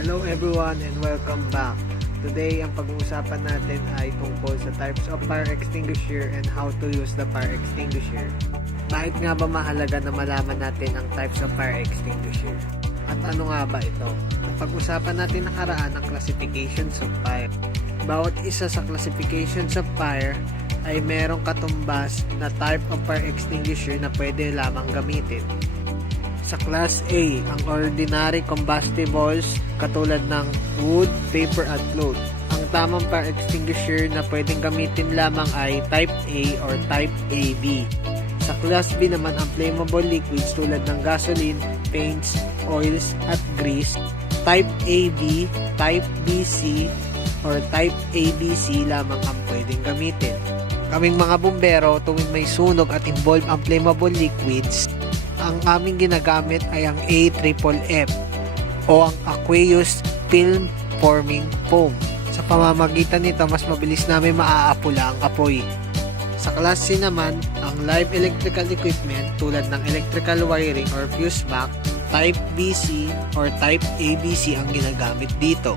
Hello everyone and welcome back. Today, ang pag-uusapan natin ay tungkol sa types of fire extinguisher and how to use the fire extinguisher. Bakit nga ba mahalaga na malaman natin ang types of fire extinguisher? At ano nga ba ito? Pag-usapan natin nakaraan ang classifications of fire. Bawat isa sa classifications of fire ay merong katumbas na type of fire extinguisher na pwede lamang gamitin. Sa Class A, ang ordinary combustibles katulad ng wood, paper at cloth. Ang tamang fire extinguisher na pwedeng gamitin lamang ay Type A or Type AB. Sa Class B naman ang flammable liquids tulad ng gasoline, paints, oils at grease. Type AB, Type BC or Type ABC lamang ang pwedeng gamitin. Kaming mga bumbero, tuwing may sunog at involve ang flammable liquids, ang aming ginagamit ay ang AFFF o ang Aqueous Film Forming Foam. Sa pamamagitan nito, mas mabilis namin maaapula ang apoy. Sa Class C naman, ang live electrical equipment tulad ng electrical wiring or fuse box, Type BC or Type ABC ang ginagamit dito.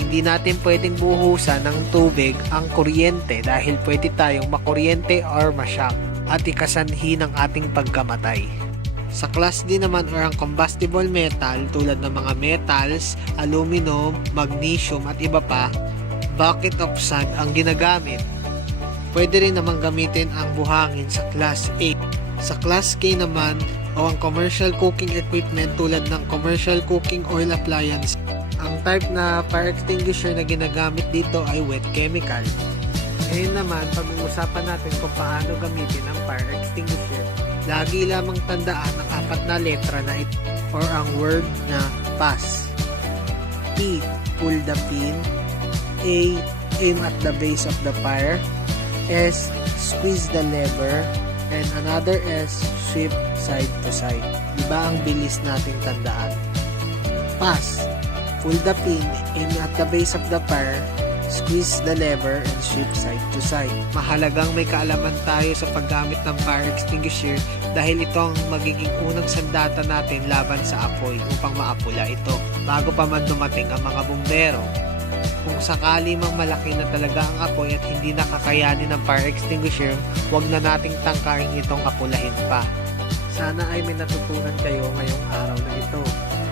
Hindi natin pwedeng buhusan ng tubig ang kuryente dahil pwede tayong makuryente or mashock at ikasanhi ng ating pagkamatay. Sa Class D naman or ang combustible metal tulad ng mga metals, aluminum, magnesium at iba pa, bucket of sand ang ginagamit. Pwede rin namang gamitin ang buhangin sa Class A. Sa Class K naman o ang commercial cooking equipment tulad ng commercial cooking oil appliance, ang type na fire extinguisher na ginagamit dito ay wet chemical. Ngayon naman, pag-uusapan natin kung paano gamitin ang fire extinguisher. Lagi lamang tandaan ang 4 na letra na ito or ang word na pass. P, pull the pin. A, aim at the base of the fire. S, squeeze the lever. And another S, sweep side to side. Diba ang bilis nating tandaan? Pass, pull the pin, aim at the base of the fire. Squeeze the lever and sweep side to side. Mahalagang may kaalaman tayo sa paggamit ng fire extinguisher dahil ito ang magiging unang sandata natin laban sa apoy upang maapula ito bago pa man dumating ang mga bumbero. Kung sakali mang malaki na talaga ang apoy at hindi nakakayanin ng fire extinguisher, huwag na nating tangkain itong apulahin pa. Sana ay may natutunan kayo ngayong araw na ito.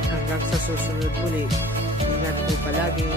Hanggang sa susunod ulit, ingat po palagi.